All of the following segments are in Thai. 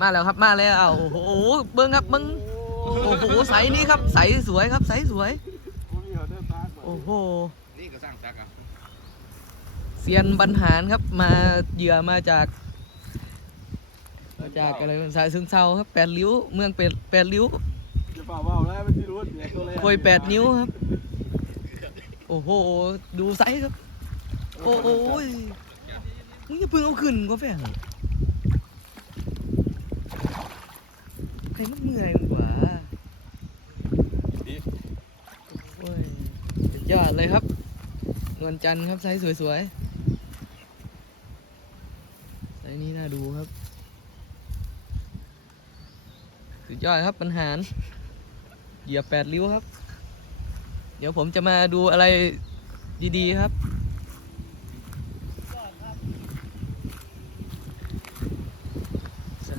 มาแล้วครับมาแล้วโอ้โหเบิ้งครับเบิ้งโอ้โหใสนี้ครับใสสวยครับใสสวยโอ้โหนี่ก็สร้างจักรเซียนบรรหารครับมาเหยื่อมาจาก มาจากอะไรสายซึ่งเซาครับแปดริ้วเมืองเป็ดแปดริ้วจะฝ่าว่าแล้วมันที่รู้ดีเลยโอยแปดนิ้วครับ โอ้โห ดูไซส์ครับ โอ้โอ้ยมึงอย่เพิ่งเอาขึ้นก็แฟนใค รมันเมื่อยกว่าโอ้ยสุดยอดเลยครับนวลจันทร์ครับไซส์สวยๆไซส์นี้น่าดูครับ สุดยอดครับปัญหารเหยียบแปดริ้วครับ เดี๋ยวผมจะมาดูอะไรดีๆครับ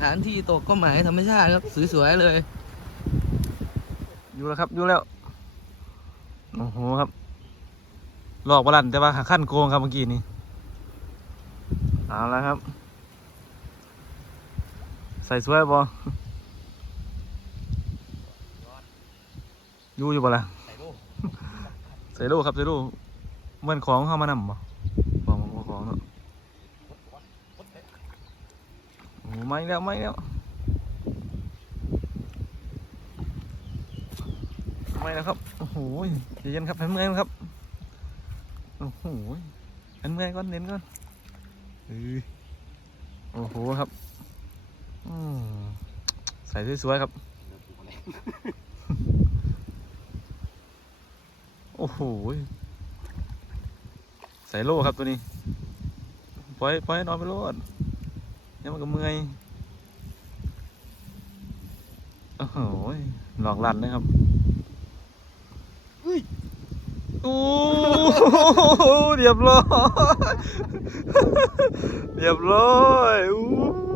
ถานที่ตกก็หมายธรรมชาติครับสวยๆเลย อยู่แล้วครับอยู่แล้วโอ้โหครับหลอกบอลันแต่ว่าขาขั้นโกงครับเมื่อกี้นี้เอาแล้วครับ ใส่สวยบออยู่อยู่บ่ล่ะใส่ลูกใส่ลูกครับใส่ลูกเหมือนของเข้ามานำบ่ของของของเนาะโอ้โห ไม่แล้วไม่แล้วไม่แล้วครับ โอ้โหใจเย็นครับให้เมื่อยก่อนครับ โอ้โหให้เมื่อยก่อนเน้นก่อนเออโอ้โหครับอืมใส่สวยๆครับ โอ้โห ใส่โล่ครับตัวนี้ ปล่อยปล่อยให้นอนไปโลด เนี่ยวมันก็เมื่อยโอ้โหหลอกลันนะครับโอ้โหเรียบร้อยเรียบร้อยอู้